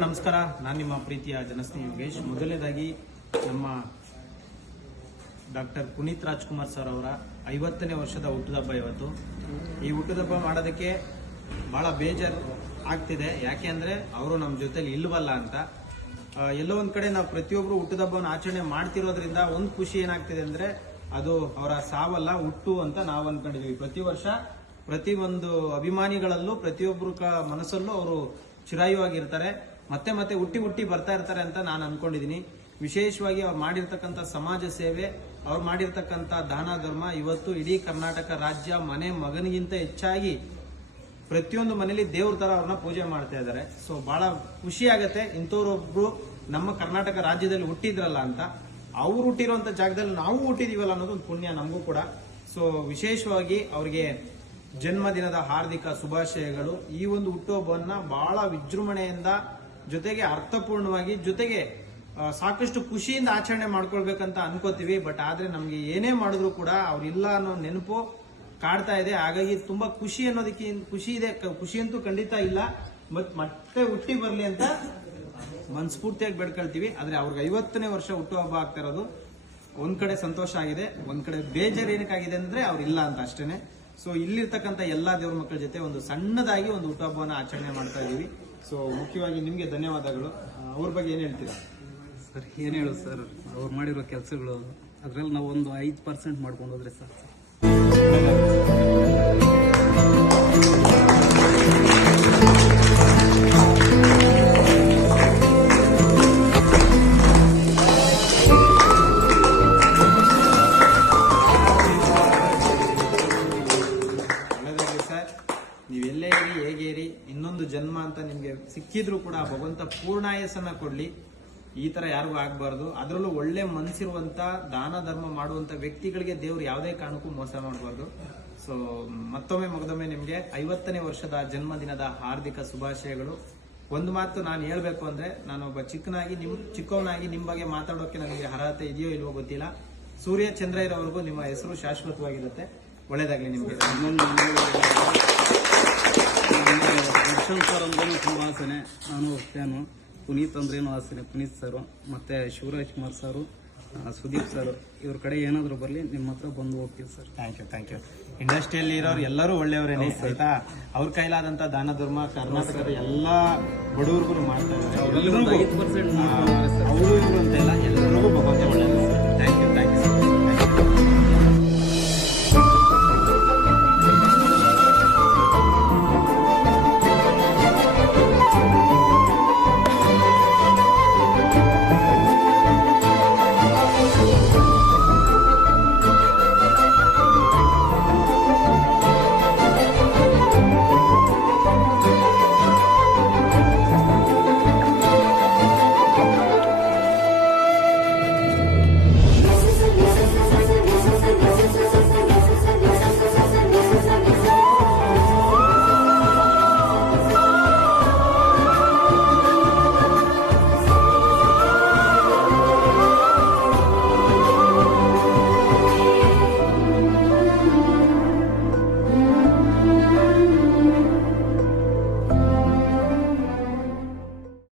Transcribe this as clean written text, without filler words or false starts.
ಎಲ್ರಿಗೂ ನಮಸ್ಕಾರ. ನಾನು ನಿಮ್ಮ ಪ್ರೀತಿಯ ಜನಸ್ನೇಹಿ ಯೋಗೇಶ್. ಮೊದಲನೇದಾಗಿ ನಮ್ಮ ಡಾಕ್ಟರ್ ಪುನೀತ್ ರಾಜ್ಕುಮಾರ್ ಸರ್ ಅವರ 50ನೇ ವರ್ಷದ ಹುಟ್ಟುಹಬ್ಬ ಇವತ್ತು. ಈ ಹುಟ್ಟುಹಬ್ಬ ಮಾಡೋದಕ್ಕೆ ಬಹಳ ಬೇಜಾರು ಆಗ್ತಿದೆ. ಯಾಕೆ ಅಂದರೆ ಅವರು ನಮ್ಮ ಜೊತೆಲಿ ಇಲ್ವಲ್ಲ ಅಂತ. ಎಲ್ಲೋ ಒಂದು ಕಡೆ ನಾವು ಪ್ರತಿಯೊಬ್ಬರು ಹುಟ್ಟುಹಬ್ಬವನ್ನು ಆಚರಣೆ ಮಾಡ್ತಿರೋದ್ರಿಂದ ಒಂದು ಖುಷಿ ಏನಾಗ್ತಿದೆ ಅಂದರೆ ಅದು ಅವರ ಸಾವಲ್ಲ, ಹುಟ್ಟು ಅಂತ ನಾವು ಅಂದ್ಕೊಂಡಿದ್ದೀವಿ. ಪ್ರತಿ ವರ್ಷ ಪ್ರತಿ ಒಂದು ಅಭಿಮಾನಿಗಳಲ್ಲೂ ಪ್ರತಿಯೊಬ್ಬರು ಮನಸ್ಸಲ್ಲೂ ಅವರು ಚಿರಾಯುವಾಗಿರ್ತಾರೆ, ಮತ್ತೆ ಮತ್ತೆ ಹುಟ್ಟಿ ಬರ್ತಾ ಇರ್ತಾರೆ ಅಂತ ನಾನು ಅನ್ಕೊಂಡಿದ್ದೀನಿ. ವಿಶೇಷವಾಗಿ ಅವ್ರು ಮಾಡಿರ್ತಕ್ಕಂಥ ಸಮಾಜ ಸೇವೆ, ಅವ್ರು ಮಾಡಿರ್ತಕ್ಕಂಥ ದಾನ ಧರ್ಮ ಇವತ್ತು ಇಡೀ ಕರ್ನಾಟಕ ರಾಜ್ಯ ಮನೆ ಮಗನಿಗಿಂತ ಹೆಚ್ಚಾಗಿ ಪ್ರತಿಯೊಂದು ಮನೇಲಿ ದೇವ್ರ ತರ ಅವ್ರನ್ನ ಪೂಜೆ ಮಾಡ್ತಾ ಇದ್ದಾರೆ. ಸೊ ಬಹಳ ಖುಷಿ ಆಗತ್ತೆ ಇಂಥವ್ರೊಬ್ರು ನಮ್ಮ ಕರ್ನಾಟಕ ರಾಜ್ಯದಲ್ಲಿ ಹುಟ್ಟಿದ್ರಲ್ಲ ಅಂತ. ಅವ್ರು ಹುಟ್ಟಿರುವಂತ ಜಾಗದಲ್ಲಿ ನಾವು ಹುಟ್ಟಿದೀವಲ್ಲ ಅನ್ನೋದು ಒಂದು ಪುಣ್ಯ ನಮಗೂ ಕೂಡ. ಸೊ ವಿಶೇಷವಾಗಿ ಅವ್ರಿಗೆ ಜನ್ಮದಿನದ ಹಾರ್ದಿಕ ಶುಭಾಶಯಗಳು. ಈ ಒಂದು ಹುಟ್ಟುಹಬ್ಬವನ್ನ ಬಹಳ ವಿಜೃಂಭಣೆಯಿಂದ ಜೊತೆಗೆ ಅರ್ಥಪೂರ್ಣವಾಗಿ ಜೊತೆಗೆ ಸಾಕಷ್ಟು ಖುಷಿಯಿಂದ ಆಚರಣೆ ಮಾಡ್ಕೊಳ್ಬೇಕಂತ ಅನ್ಕೋತೀವಿ. ಬಟ್ ಆದ್ರೆ ನಮ್ಗೆ ಏನೇ ಮಾಡಿದ್ರು ಕೂಡ ಅವ್ರಿಲ್ಲ ಅನ್ನೋ ನೆನಪು ಕಾಡ್ತಾ ಇದೆ. ಹಾಗಾಗಿ ತುಂಬಾ ಖುಷಿ ಅನ್ನೋದಕ್ಕೆ ಖುಷಿ ಇದೆ, ಖುಷಿ ಅಂತೂ ಖಂಡಿತ ಇಲ್ಲ. ಮತ್ತೆ ಹುಟ್ಟಿ ಬರ್ಲಿ ಅಂತ ಮನಸ್ಫೂರ್ತಿಯಾಗಿ ಬೇಡ್ಕೊಳ್ತೀವಿ. ಆದ್ರೆ ಅವ್ರಿಗೆ 50ನೇ ವರ್ಷ ಹುಟ್ಟುಹಬ್ಬ ಆಗ್ತಾ ಇರೋದು ಒಂದ್ ಕಡೆ ಸಂತೋಷ ಆಗಿದೆ, ಒಂದ್ ಕಡೆ ಬೇಜಾರು ಏನಕ್ಕಾಗಿದೆ ಅಂದ್ರೆ ಅವ್ರು ಇಲ್ಲ ಅಂತ ಅಷ್ಟೇನೆ. ಸೊ ಇಲ್ಲಿರ್ತಕ್ಕಂಥ ಎಲ್ಲಾ ದೇವ್ರ ಮಕ್ಕಳ ಜೊತೆ ಒಂದು ಸಣ್ಣದಾಗಿ ಒಂದು ಹುಟ್ಟುಹಬ್ಬವನ್ನ ಆಚರಣೆ ಮಾಡ್ತಾ ಇದೀವಿ. ಸೊ ಮುಖ್ಯವಾಗಿ ನಿಮ್ಗೆ ಧನ್ಯವಾದಗಳು. ಅವ್ರ ಬಗ್ಗೆ ಏನ್ ಹೇಳ್ತೀರಾ ಸರ್? ಏನ್ ಹೇಳೋದು ಸರ್, ಅವ್ರು ಮಾಡಿರೋ ಕೆಲಸಗಳು ಅದ್ರಲ್ಲಿ ನಾವು ಒಂದು 5% ಮಾಡ್ಕೊಂಡು ಹೋದ್ರೆ ಸರ್. ನೀವೆಲ್ಲೇ ಇರಿ, ಹೇಗೆ ಇರಿ, ಇನ್ನೊಂದು ಜನ್ಮ ಅಂತ ನಿಮ್ಗೆ ಸಿಕ್ಕಿದ್ರು ಕೂಡ ಭಗವಂತ ಪೂರ್ಣಾಯಸನ ಕೊಡ್ಲಿ. ಈ ತರ ಯಾರಿಗೂ ಆಗ್ಬಾರ್ದು. ಅದರಲ್ಲೂ ಒಳ್ಳೆ ಮನಸ್ಸಿರುವಂತ ದಾನ ಧರ್ಮ ಮಾಡುವಂತ ವ್ಯಕ್ತಿಗಳಿಗೆ ದೇವ್ರು ಯಾವುದೇ ಕಾರಣಕ್ಕೂ ಮೋಸ ಮಾಡಬಾರ್ದು. ಸೊ ಮಗದೊಮ್ಮೆ ನಿಮ್ಗೆ 50ನೇ ವರ್ಷದ ಜನ್ಮದಿನದ ಹಾರ್ದಿಕ ಶುಭಾಶಯಗಳು. ಒಂದು ಮಾತು ನಾನು ಹೇಳ್ಬೇಕು ಅಂದ್ರೆ, ನಾನೊಬ್ಬ ಚಿಕ್ಕವನಾಗಿ ನಿಮ್ ಬಗ್ಗೆ ಮಾತಾಡೋಕೆ ನನಗೆ ಅರ್ಹತೆ ಇದೆಯೋ ಇಲ್ವೋ ಗೊತ್ತಿಲ್ಲ. ಸೂರ್ಯ ಚಂದ್ರ ಇರೋವರೆಗೂ ನಿಮ್ಮ ಹೆಸರು ಶಾಶ್ವತವಾಗಿರುತ್ತೆ. ಒಳ್ಳೇದಾಗ್ಲಿ ನಿಮ್ಗೆ. ದರ್ಶನ್ ಸರ್ ಅಂದ್ರೂ ತುಂಬ ಆಸೆನೆ, ನಾನು ಫ್ಯಾನು. ಪುನೀತ್ ಅಂದ್ರೇನು ಆಸೆನೆ, ಪುನೀತ್ ಸರ್ ಮತ್ತೆ ಶಿವರಾಜ್ ಕುಮಾರ್ ಸರ್, ಸುದೀಪ್ ಸರ್, ಇವ್ರ ಕಡೆ ಏನಾದ್ರು ಬರ್ಲಿ ನಿಮ್ಮ ಹತ್ರ ಬಂದು ಹೋಗ್ತೀವಿ ಸರ್. Thank you. ಇಂಡಸ್ಟ್ರಿಯಲ್ಲಿ ಇರೋರು ಎಲ್ಲರೂ ಒಳ್ಳೆಯವರೇನೆ ಆಯ್ತಾ. ಅವ್ರ ಕೈಲಾದಂತ ದಾನ ಧರ್ಮ ಕರ್ನಾಟಕದ ಎಲ್ಲಾ ಬಡವರಿಗೂ ಮಾಡ್ತಾ ಇದ್ದಾರೆ. ಅವರು ಇವರು ಅಂತ ಎಲ್ಲ ಎಲ್ಲರಿಗೂ